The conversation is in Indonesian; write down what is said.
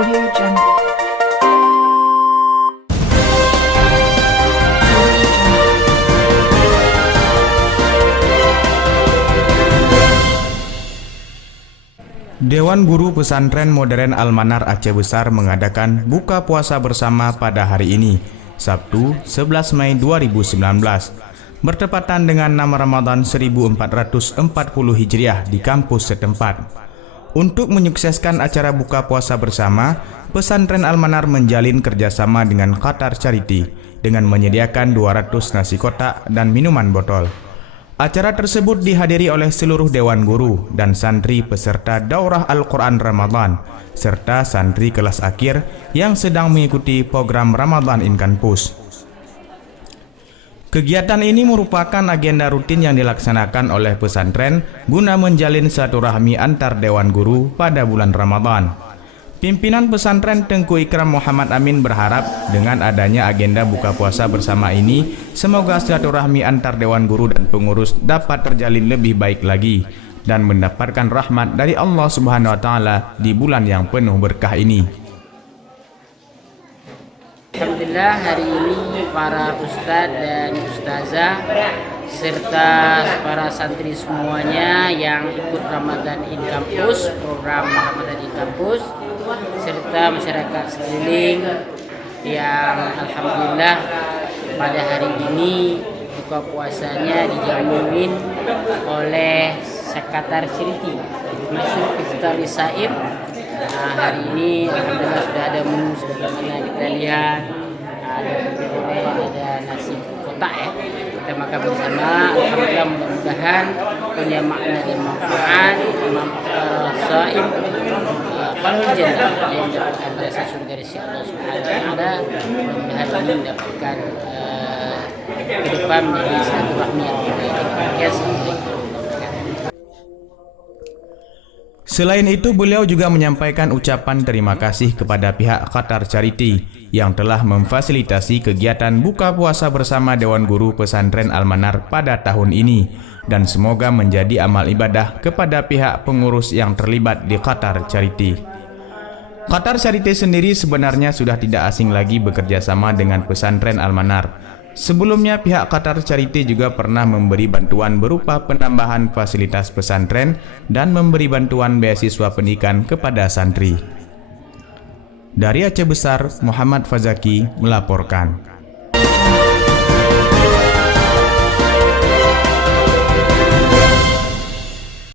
Audio Jungle. Dewan Guru Pesantren Modern Al-Manar Aceh Besar mengadakan buka puasa bersama pada hari ini, Sabtu 11 Mei 2019, bertepatan dengan 6 Ramadan 1440 Hijriah di kampus setempat. Untuk menyukseskan acara buka puasa bersama, Pesantren Al-Manar menjalin kerjasama dengan Qatar Charity dengan menyediakan 200 nasi kotak dan minuman botol. Acara tersebut dihadiri oleh seluruh Dewan Guru dan santri peserta Daurah Al-Quran Ramadan, serta santri kelas akhir yang sedang mengikuti program Ramadan in Kampus. Kegiatan ini merupakan agenda rutin yang dilaksanakan oleh pesantren guna menjalin silaturahmi antar Dewan Guru pada bulan Ramadan. Pimpinan pesantren Tengku Ikram Muhammad Amin berharap dengan adanya agenda buka puasa bersama ini, semoga silaturahmi antar Dewan Guru dan pengurus dapat terjalin lebih baik lagi dan mendapatkan rahmat dari Allah Subhanahu wa Ta'ala di bulan yang penuh berkah ini. Alhamdulillah, hari ini para ustadz dan ustazah serta para santri semuanya yang ikut Ramadan in Kampus, program Ramadan in Kampus, serta masyarakat sekeliling yang alhamdulillah pada hari ini buka puasanya dijamuin oleh Qatar Charity masuk iftar Saim. Nah, hari ini alhamdulillah sudah ada menu sebagaimana kita lihat, ada nasi kotak ya, kita makan bersama. Alhamdulillah, mudah-mudahan punya makna dan manfaat. Imam iftar Saim Falhul Jannah yang mendapatkan balasan surga dari Allah Subhanahu wa Ta'ala. Mudah-mudahan ini mendapatkan ke depan menjadi silaturahmi yang baik. Selain itu, beliau juga menyampaikan ucapan terima kasih kepada pihak Qatar Charity yang telah memfasilitasi kegiatan buka puasa bersama Dewan Guru Pesantren Al-Manar pada tahun ini, dan semoga menjadi amal ibadah kepada pihak pengurus yang terlibat di Qatar Charity. Qatar Charity sendiri sebenarnya sudah tidak asing lagi bekerja sama dengan Pesantren Al-Manar. Sebelumnya, pihak Qatar Charity juga pernah memberi bantuan berupa penambahan fasilitas pesantren dan memberi bantuan beasiswa pendidikan kepada santri. Dari Aceh Besar, Muhammad Fazaki melaporkan.